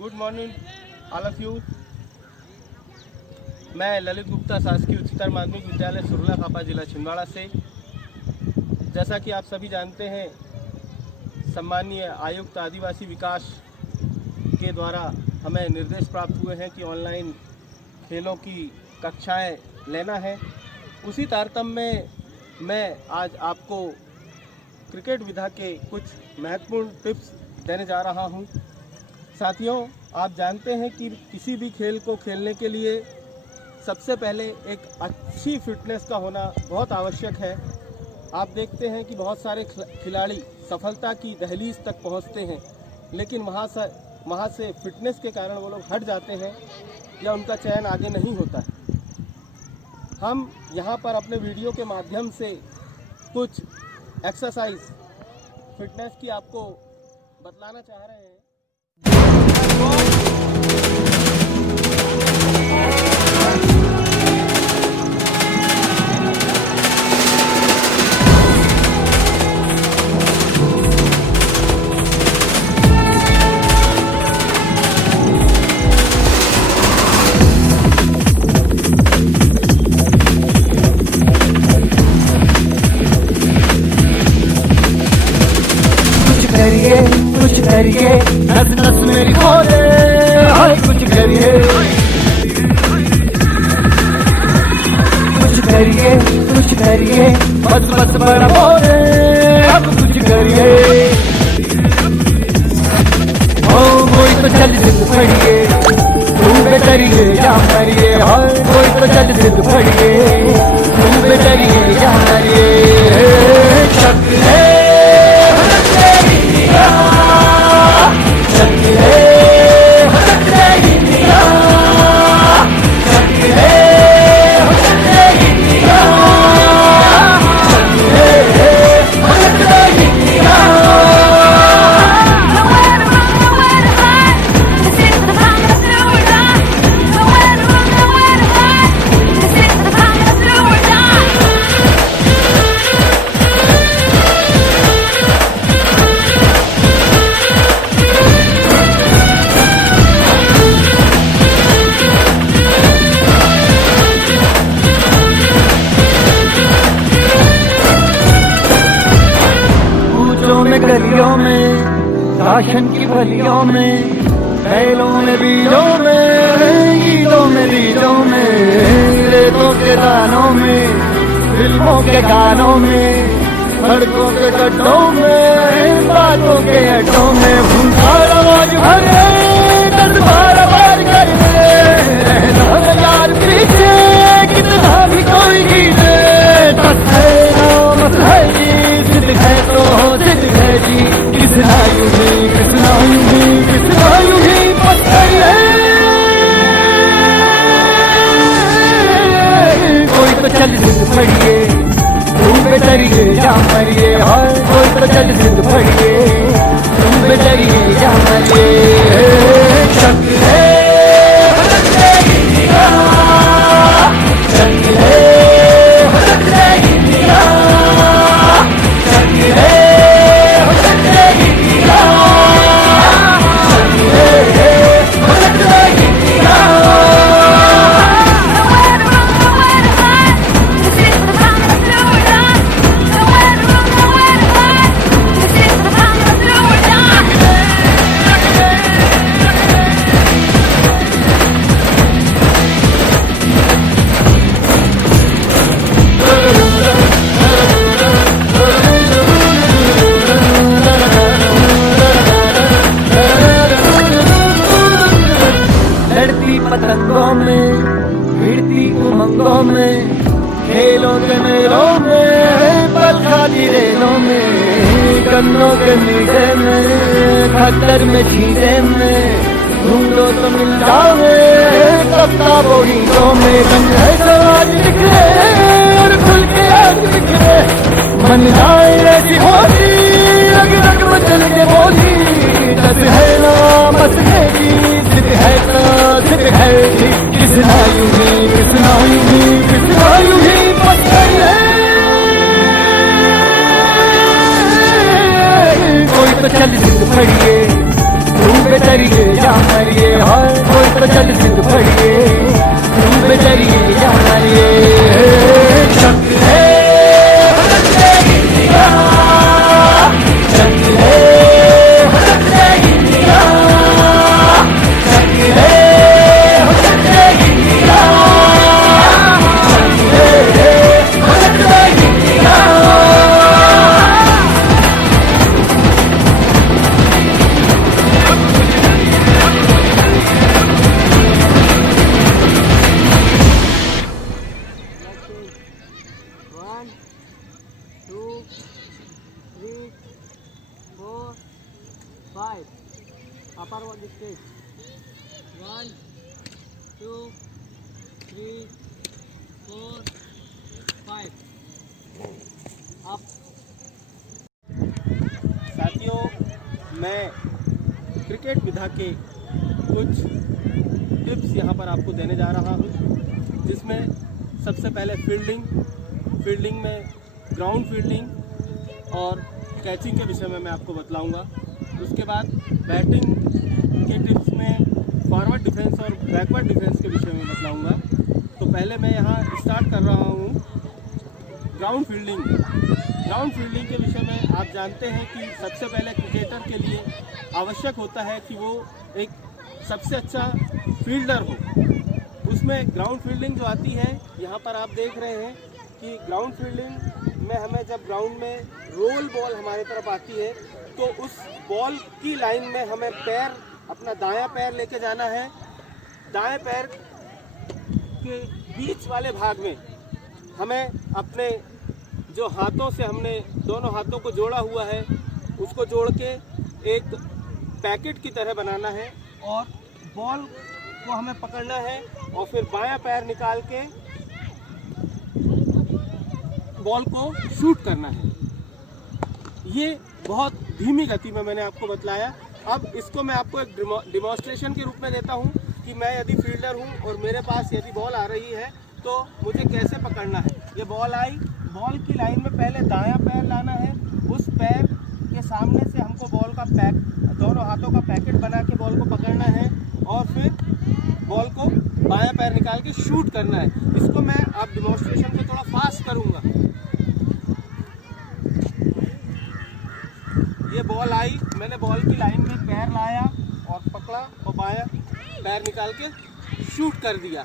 Good morning all of you. मैं ललित गुप्ता शासकीय उच्चतर माध्यमिक विद्यालय सुरला खापा जिला छिंदवाड़ा से। जैसा कि आप सभी जानते हैं, सम्मानीय आयुक्त आदिवासी विकास के द्वारा हमें निर्देश प्राप्त हुए हैं कि ऑनलाइन खेलों की कक्षाएं लेना है। उसी तारतम्य में मैं आज आपको क्रिकेट विधा के कुछ महत्वपूर्ण टिप्स देने जा रहा हूं। साथियों, आप जानते हैं कि किसी भी खेल को खेलने के लिए सबसे पहले एक अच्छी फिटनेस का होना बहुत आवश्यक है। आप देखते हैं कि बहुत सारे खिलाड़ी सफलता की दहलीज तक पहुंचते हैं, लेकिन वहाँ से फिटनेस के कारण वो लोग हट जाते हैं या उनका चयन आगे नहीं होता है। हम यहाँ पर अपने वीडियो के माध्यम से कुछ एक्सरसाइज फिटनेस की आपको बतलाना चाह रहे हैं। कुछ करिए, नस नस मेरी खोले, हाय कुछ करिए, कुछ करिए, बस बस बड़ा बोले, अब कुछ करिए। ओ कोई तो चल जिद फड़िए, तुम बेटरिए या मरिए, हाय कोई तो चल जिद फड़िए, तुम बेटरिए या मरिए। शक है गलियों में, राशन की भलियों में, बैलों में बीजों में, ईदों में बीजों में, रेतों के दानों में, फिल्मों के गानों में, सड़कों के गड्ढों में, बातों के अड्डों में, भूखार आवाज भरे, 10-12 बार करे, रहना यार पीछे, कितना भी कोई जीते, बस है नाम है जी, जिद है तो जिद है जी, किसना यूं ही, किसना यूं ही, किसना यूं ही, बस है। कोई तो चल जिद फड़िए, तुम बेटरिए या मरिए, हाय कोई तो चल जिद फड़िए, तुम बेटरिए या मरिए। शक है पतंगों में, भिड़ती उमंगों में, खेलों के मेलों में, पल खाती रेलों में, गन्नों के मीठे में, खट्टर में छीने में, ढूंढो तो मिल जाओगे, किताबों गीतों में, रंग है समाज दिखे और खुल के आज दिखे, मन जाए ऐसी होली, रग रग मचल के बोली, दस है ना बस है जी, जिद है तो जिद है जी, किसना यूं ही, किसना यूं ही, किसना यूं ही, बस है। कोई तो चल जिद फड़िए, तुम बेटरिए या मरिए। चल सिद्ध पड़िए तुम बेचरिए जानिए शक्ति है भटकते इंडिया शक्ति है भटकते इंडिया शक्ति है भटकते इंडिया शक्ति है भटकते India One, two, three, four, five. Upper one stage. 1, 2, 3, 4, 5. Up. साथियों, मैं क्रिकेट विधा के कुछ टिप्स यहाँ पर आपको देने जा रहा हूँ, जिसमें सबसे पहले फील्डिंग में ग्राउंड फील्डिंग और कैचिंग के विषय में मैं आपको बतलाऊंगा। उसके बाद बैटिंग के टिप्स में फॉरवर्ड डिफेंस और बैकवर्ड डिफेंस के विषय में बतलाऊंगा। तो पहले मैं यहाँ स्टार्ट कर रहा हूँ ग्राउंड फील्डिंग के विषय में। आप जानते हैं कि सबसे पहले क्रिकेटर के लिए आवश्यक होता है कि वो एक सबसे अच्छा फील्डर हो। उसमें ग्राउंड फील्डिंग जो आती है, यहाँ पर आप देख रहे हैं कि ग्राउंड फील्डिंग में हमें जब ग्राउंड में रोल बॉल हमारे तरफ आती है तो उस बॉल की लाइन में हमें पैर, अपना दायां पैर लेके जाना है। दाएं पैर के बीच वाले भाग में हमें अपने जो हाथों से हमने दोनों हाथों को जोड़ा हुआ है उसको जोड़ के एक पैकेट की तरह बनाना है और बॉल को हमें पकड़ना है और फिर बायां पैर निकाल के बॉल को शूट करना है। ये बहुत धीमी गति में मैंने आपको बतलाया। अब इसको मैं आपको एक डिमॉन्स्ट्रेशन के रूप में देता हूँ कि मैं यदि फील्डर हूँ और मेरे पास यदि बॉल आ रही है तो मुझे कैसे पकड़ना है। ये बॉल आई, बॉल की लाइन में पहले दायां पैर लाना है, उस पैर के सामने से हमको बॉल का दोनों हाथों का पैकेट बना के बॉल को पकड़ना है और फिर बॉल को बायां पैर निकाल के शूट करना है। इसको मैं आप डिमॉन्स्ट्रेशन में थोड़ा फास्ट करूंगा। ये बॉल आई, मैंने बॉल की लाइन में पैर लाया और पकड़ा और बायां पैर निकाल के शूट कर दिया।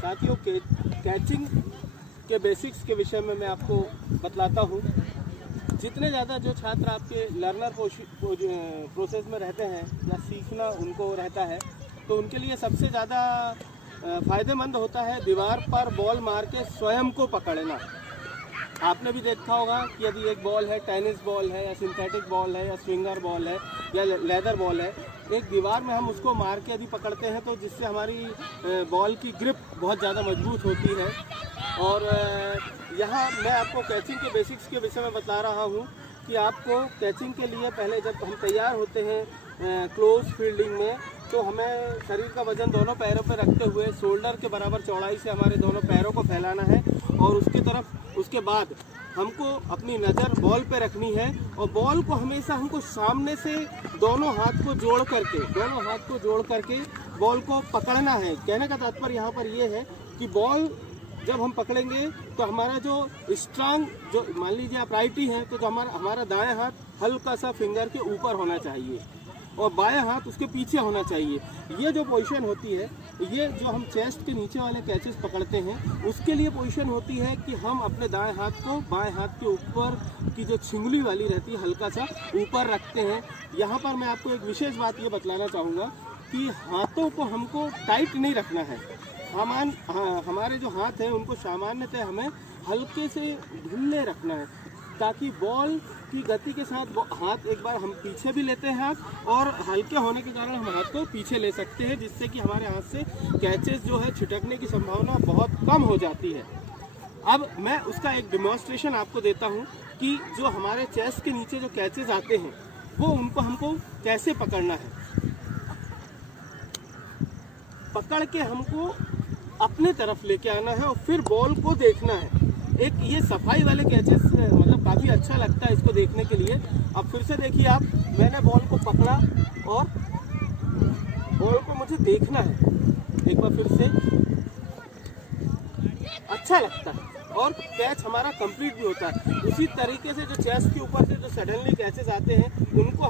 साथियों, कैचिंग के बेसिक्स के विषय में मैं आपको बतलाता हूँ। जितने ज़्यादा जो छात्र आपके लर्नर प्रोसेस में रहते हैं या सीखना उनको रहता है तो उनके लिए सबसे ज़्यादा फ़ायदेमंद होता है दीवार पर बॉल मार के स्वयं को पकड़ना। आपने भी देखा होगा कि यदि एक बॉल है, टेनिस बॉल है या सिंथेटिक बॉल है या स्विंगर बॉल है या लेदर बॉल है, एक दीवार में हम उसको मार के यदि पकड़ते हैं तो जिससे हमारी बॉल की ग्रिप बहुत ज़्यादा मजबूत होती है। और यहाँ मैं आपको कैचिंग के बेसिक्स के विषय में बता रहा हूँ कि आपको कैचिंग के लिए पहले जब हम तैयार होते हैं क्लोज फील्डिंग में तो हमें शरीर का वजन दोनों पैरों पर रखते हुए शोल्डर के बराबर चौड़ाई से हमारे दोनों पैरों को फैलाना है और उसके बाद हमको अपनी नज़र बॉल पे रखनी है और बॉल को हमेशा हमको सामने से दोनों हाथ को जोड़ करके बॉल को पकड़ना है। कहने का तात्पर्य यहाँ पर ये है कि बॉल जब हम पकड़ेंगे तो हमारा जो स्ट्रांग, जो मान लीजिए आप राइटी हैं तो हमारा दायां हाथ हल्का सा फिंगर के ऊपर होना चाहिए और बायां हाथ उसके पीछे होना चाहिए। ये जो पोजीशन होती है, ये जो हम चेस्ट के नीचे वाले कैचेस पकड़ते हैं उसके लिए पोजीशन होती है कि हम अपने दाएं हाथ को बाएं हाथ के ऊपर की जो छिंगली वाली रहती है हल्का सा ऊपर रखते हैं। यहाँ पर मैं आपको एक विशेष बात ये बतलाना चाहूँगा कि हाथों को हमको टाइट नहीं रखना है। हमारे जो हाथ हैं उनको सामान्यतः हमें हल्के से ढीले रखना है ताकि बॉल की गति के साथ हाथ एक बार हम पीछे भी लेते हैं हाथ और हल्के होने के कारण हम हाथ को पीछे ले सकते हैं, जिससे कि हमारे हाथ से कैचेस जो है छिटकने की संभावना बहुत कम हो जाती है। अब मैं उसका एक डिमॉन्स्ट्रेशन आपको देता हूं कि जो हमारे चेस्ट के नीचे जो कैचेस आते हैं वो उनको हमको कैसे पकड़ना है। पकड़ के हमको अपने तरफ लेके आना है और फिर बॉल को देखना है। एक ये सफाई वाले कैचेस मतलब काफ़ी अच्छा लगता है इसको देखने के लिए। अब फिर से देखिए आप, मैंने बॉल को पकड़ा और बॉल को मुझे देखना है एक बार फिर से, अच्छा लगता है और कैच हमारा कंप्लीट भी होता है। उसी तरीके से जो चेस्ट के ऊपर से जो सडनली कैचेस आते हैं उनको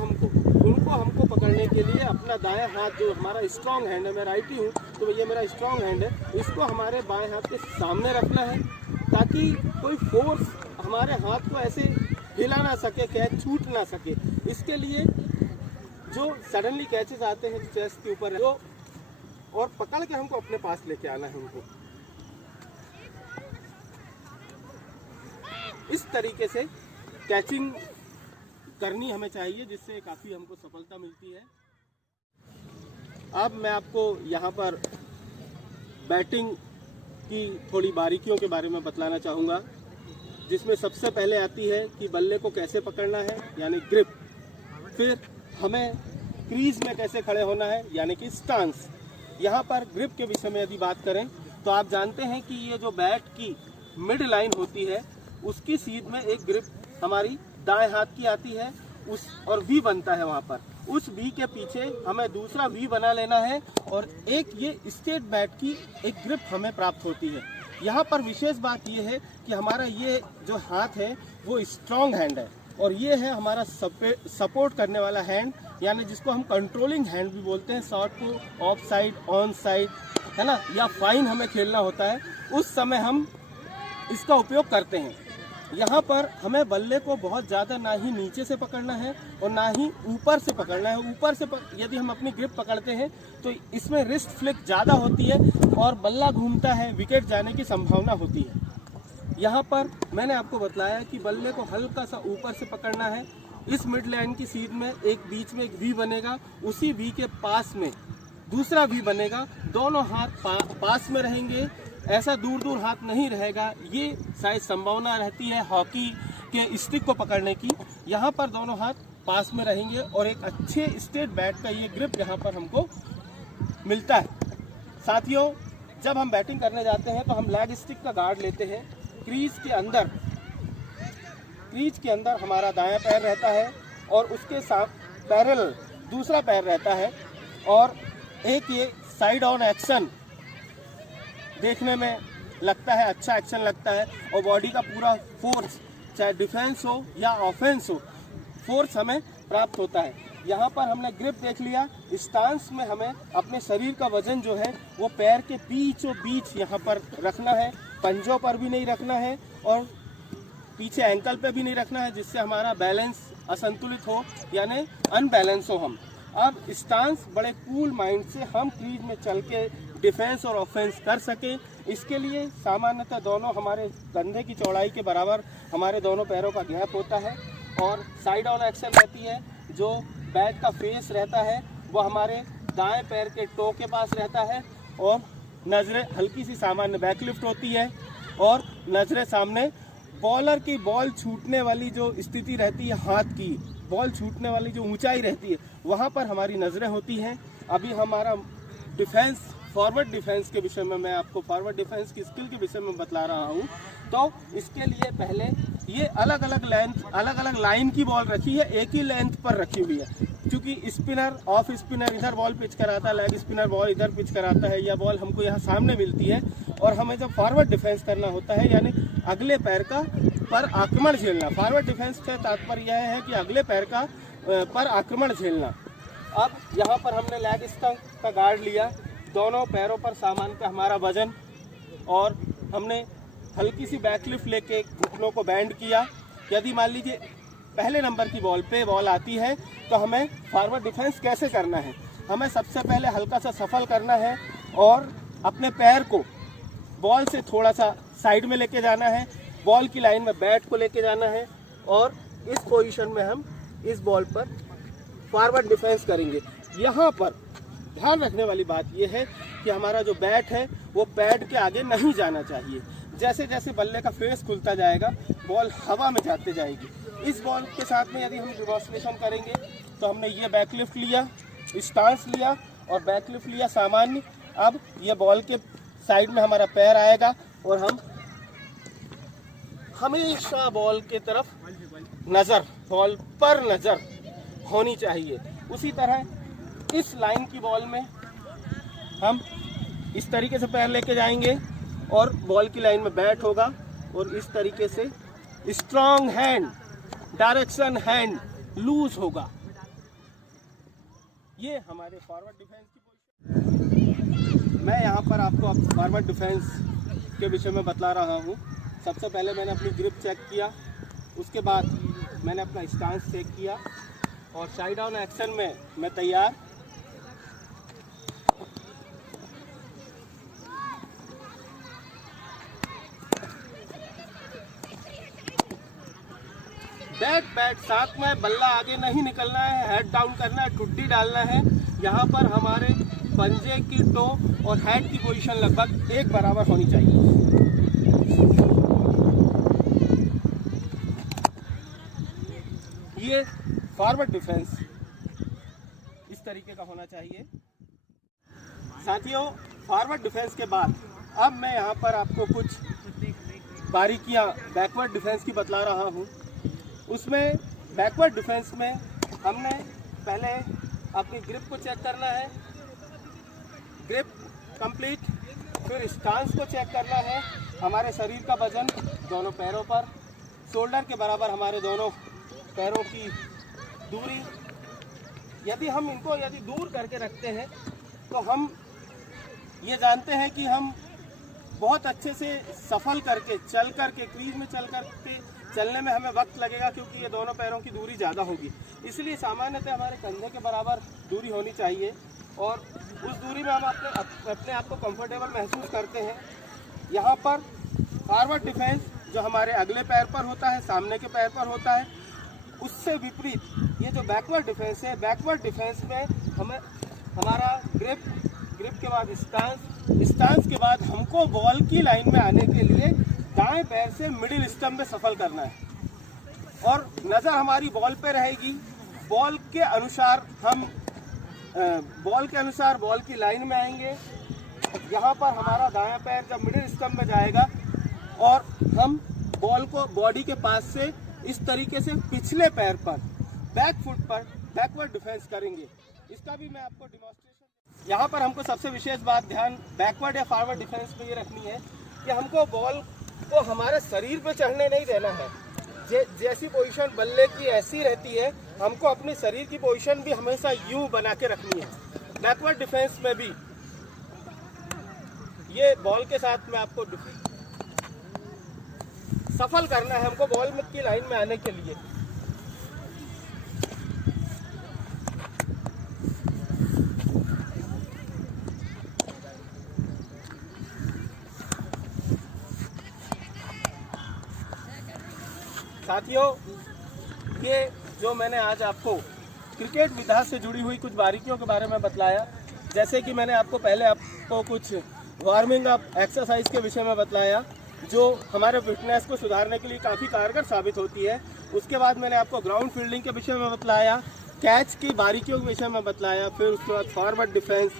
हमको पकड़ने के लिए अपना दायां हाथ, जो हमारा स्ट्रॉन्ग हैंड है, मैं राइटी हूँ तो ये मेरा स्ट्रॉन्ग हैंड है, इसको हमारे बाएं हाथ के सामने रखना है ताकि कोई फोर्स हमारे हाथ को ऐसे हिला ना सके, कैच छूट ना सके। इसके लिए जो सडनली कैचेस आते हैं चेस्ट के ऊपर जो, और पकड़ के हमको अपने पास लेके आना है उनको। इस तरीके से कैचिंग करनी हमें चाहिए जिससे काफ़ी हमको सफलता मिलती है। अब मैं आपको यहाँ पर बैटिंग की थोड़ी बारीकियों के बारे में बतलाना चाहूँगा, जिसमें सबसे पहले आती है कि बल्ले को कैसे पकड़ना है यानी ग्रिप, फिर हमें क्रीज में कैसे खड़े होना है यानी कि स्टांस। यहाँ पर ग्रिप के विषय में यदि बात करें तो आप जानते हैं कि ये जो बैट की मिड लाइन होती है उसकी सीध में एक ग्रिप हमारी दाएं हाथ की आती है, उस और वी बनता है वहाँ पर। उस वी के पीछे हमें दूसरा वी बना लेना है और एक ये स्टेट बैट की एक ग्रिप हमें प्राप्त होती है। यहाँ पर विशेष बात ये है कि हमारा ये जो हाथ है वो स्ट्रॉन्ग हैंड है और ये है हमारा सपोर्ट करने वाला हैंड, यानी जिसको हम कंट्रोलिंग हैंड भी बोलते हैं। शॉट को ऑफ साइड, ऑन साइड, है ना, या फाइन हमें खेलना होता है, उस समय हम इसका उपयोग करते हैं। यहाँ पर हमें बल्ले को बहुत ज़्यादा ना ही नीचे से पकड़ना है और ना ही ऊपर से पकड़ना है। ऊपर से यदि हम अपनी ग्रिप पकड़ते हैं तो इसमें रिस्ट फ्लिक ज़्यादा होती है और बल्ला घूमता है, विकेट जाने की संभावना होती है। यहाँ पर मैंने आपको बतलाया कि बल्ले को हल्का सा ऊपर से पकड़ना है। इस मिड लाइन की सीध में एक बीच में एक वी बनेगा, उसी वी के पास में दूसरा वी बनेगा, दोनों हाथ पास में रहेंगे, ऐसा दूर दूर हाथ नहीं रहेगा। ये शायद संभावना रहती है हॉकी के स्टिक को पकड़ने की। यहाँ पर दोनों हाथ पास में रहेंगे और एक अच्छे स्टेट बैट का ये ग्रिप यहाँ पर हमको मिलता है। साथियों, जब हम बैटिंग करने जाते हैं तो हम लेग स्टिक का गार्ड लेते हैं। क्रीज के अंदर हमारा दायां पैर रहता है और उसके साथ पैरेलल दूसरा पैर रहता है और एक ये साइड ऑन एक्शन देखने में लगता है, अच्छा एक्शन लगता है और बॉडी का पूरा फोर्स, चाहे डिफेंस हो या ऑफेंस हो, फोर्स हमें प्राप्त होता है। यहाँ पर हमने ग्रिप देख लिया। स्टांस में हमें अपने शरीर का वजन जो है वो पैर के बीचों बीच यहाँ पर रखना है, पंजों पर भी नहीं रखना है और पीछे एंकल पे भी नहीं रखना है, जिससे हमारा बैलेंस असंतुलित हो यानी अनबैलेंस हो हम। अब स्टांस बड़े कूल माइंड से हम क्रीज में चल के डिफेंस और ऑफेंस कर सकें, इसके लिए सामान्यतः दोनों हमारे कंधे की चौड़ाई के बराबर हमारे दोनों पैरों का गैप होता है और साइड ऑन एक्शन रहती है। जो बैट का फेस रहता है वो हमारे दाएं पैर के टो के पास रहता है और नज़रें हल्की सी सामान्य बैकलिफ्ट होती है और नज़रें सामने। बॉलर की बॉल छूटने वाली जो स्थिति रहती है, हाथ की बॉल छूटने वाली जो ऊंचाई रहती है, वहाँ पर हमारी नज़रें होती हैं। अभी हमारा डिफेंस, फॉरवर्ड डिफेंस के विषय में मैं आपको फॉरवर्ड डिफेंस की स्किल के विषय में बतला रहा हूँ। तो इसके लिए पहले ये अलग अलग लेंथ, अलग अलग लाइन की बॉल रखी है, एक ही लेंथ पर रखी हुई है। क्योंकि स्पिनर, ऑफ स्पिनर इधर बॉल पिच कराता है, लेग स्पिनर बॉल इधर पिच कराता है, या बॉल हमको यहाँ सामने मिलती है और हमें जब फॉरवर्ड डिफेंस करना होता है यानी अगले पैर का पर आक्रमण झेलना। फॉरवर्ड डिफेंस का तात्पर्य यह है कि अगले पैर का पर आक्रमण झेलना। अब यहाँ पर हमने लेग स्टंप का गार्ड लिया, दोनों पैरों पर सामान का हमारा वजन, और हमने हल्की सी बैकलिफ्ट लेके घुटनों को बैंड किया। यदि मान लीजिए पहले नंबर की बॉल पे बॉल आती है तो हमें फॉरवर्ड डिफेंस कैसे करना है, हमें सबसे पहले हल्का सा सफल करना है और अपने पैर को बॉल से थोड़ा सा साइड में लेके जाना है, बॉल की लाइन में बैट को लेके जाना है और इस पोजीशन में हम इस बॉल पर फॉरवर्ड डिफेंस करेंगे। यहाँ पर ध्यान रखने वाली बात यह है कि हमारा जो बैट है वो पैड के आगे नहीं जाना चाहिए। जैसे जैसे बल्ले का फेस खुलता जाएगा बॉल हवा में जाते जाएगी। इस बॉल के साथ में यदि हम डिमॉन्स्ट्रेशन करेंगे तो हमने ये बैकलिफ्ट लिया, स्टांस लिया और बैकलिफ्ट लिया सामान्य। अब ये बॉल के साइड में हमारा पैर आएगा और हम हमेशा बॉल के तरफ नज़र, बॉल पर नज़र होनी चाहिए। उसी तरह इस लाइन की बॉल में हम इस तरीके से पैर लेके जाएंगे और बॉल की लाइन में बैट होगा और इस तरीके से strong hand, direction hand loose होगा। ये हमारे फॉरवर्ड डिफेंस की पोजीशन। मैं यहाँ पर आपको अब फॉरवर्ड डिफेंस के विषय में बतला रहा हूँ। सबसे पहले मैंने अपनी ग्रिप चेक किया, उसके बाद मैंने अपना स्टांस चेक किया और साइड डाउन एक्शन में मैं तैयार। बैट साथ में, बल्ला आगे नहीं निकलना है, हेड डाउन करना है, ठुड्डी डालना है। यहाँ पर हमारे पंजे की टो और हेड की पोजीशन लगभग एक बराबर होनी चाहिए। ये फॉरवर्ड डिफेंस इस तरीके का होना चाहिए। साथियों, फॉरवर्ड डिफेंस के बाद अब मैं यहाँ पर आपको कुछ बारीकियाँ बैकवर्ड डिफेंस की बतला रहा हूँ। उसमें बैकवर्ड डिफेंस में हमने पहले अपनी ग्रिप को चेक करना है, ग्रिप कंप्लीट, फिर स्टांस को चेक करना है। हमारे शरीर का वजन दोनों पैरों पर, शोल्डर के बराबर हमारे दोनों पैरों की दूरी। यदि हम इनको दूर करके रखते हैं तो हम ये जानते हैं कि हम बहुत अच्छे से सफल करके चल करके क्रीज में चल करके चलने में हमें वक्त लगेगा, क्योंकि ये दोनों पैरों की दूरी ज़्यादा होगी। इसलिए सामान्यतः हमारे कंधे के बराबर दूरी होनी चाहिए और उस दूरी में हम अपने आप को कंफर्टेबल महसूस करते हैं। यहाँ पर फॉरवर्ड डिफेंस जो हमारे अगले पैर पर होता है, सामने के पैर पर होता है, उससे विपरीत ये जो बैकवर्ड डिफेंस है, बैकवर्ड डिफेंस में हमें हमारा ग्रिप के बाद स्टांस के बाद हमको बॉल की लाइन में आने के लिए दाएं पैर से मिडिल स्टंप में सफल करना है और नज़र हमारी बॉल पे रहेगी। बॉल के अनुसार हम बॉल की लाइन में आएंगे। यहाँ पर हमारा दायां पैर जब मिडिल स्टंप में जाएगा और हम बॉल को बॉडी के पास से इस तरीके से पिछले पैर पर, बैक फुट पर बैकवर्ड डिफेंस करेंगे। इसका भी मैं आपको डिमॉन्स्ट्रेशन। यहाँ पर हमको सबसे विशेष बात ध्यान बैकवर्ड या फॉरवर्ड डिफेंस पे ये रखनी है कि हमको बॉल को हमारे शरीर पे चढ़ने नहीं देना है। जैसी पोजीशन बल्ले की ऐसी रहती है, हमको अपने शरीर की पोजीशन भी हमेशा यूं बना के रखनी है। बैकवर्ड डिफेंस में भी ये बॉल के साथ में आपको सफल करना है, हमको बॉल की लाइन में आने के लिए। साथियों, ये जो मैंने आज आपको क्रिकेट विधा से जुड़ी हुई कुछ बारीकियों के बारे में बतलाया, जैसे कि मैंने पहले आपको कुछ वार्मिंग अप एक्सरसाइज के विषय में बतलाया जो हमारे फिटनेस को सुधारने के लिए काफ़ी कारगर साबित होती है। उसके बाद मैंने आपको ग्राउंड फील्डिंग के विषय में बतलाया, कैच की बारीकियों के विषय में बतलाया, फिर उसके बाद फॉरवर्ड डिफेंस,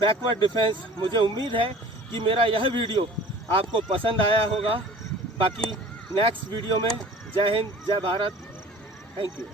बैकवर्ड डिफेंस। मुझे उम्मीद है कि मेरा यह वीडियो आपको पसंद आया होगा। बाकी नेक्स्ट वीडियो में जय हिंद, जय भारत, थैंक यू।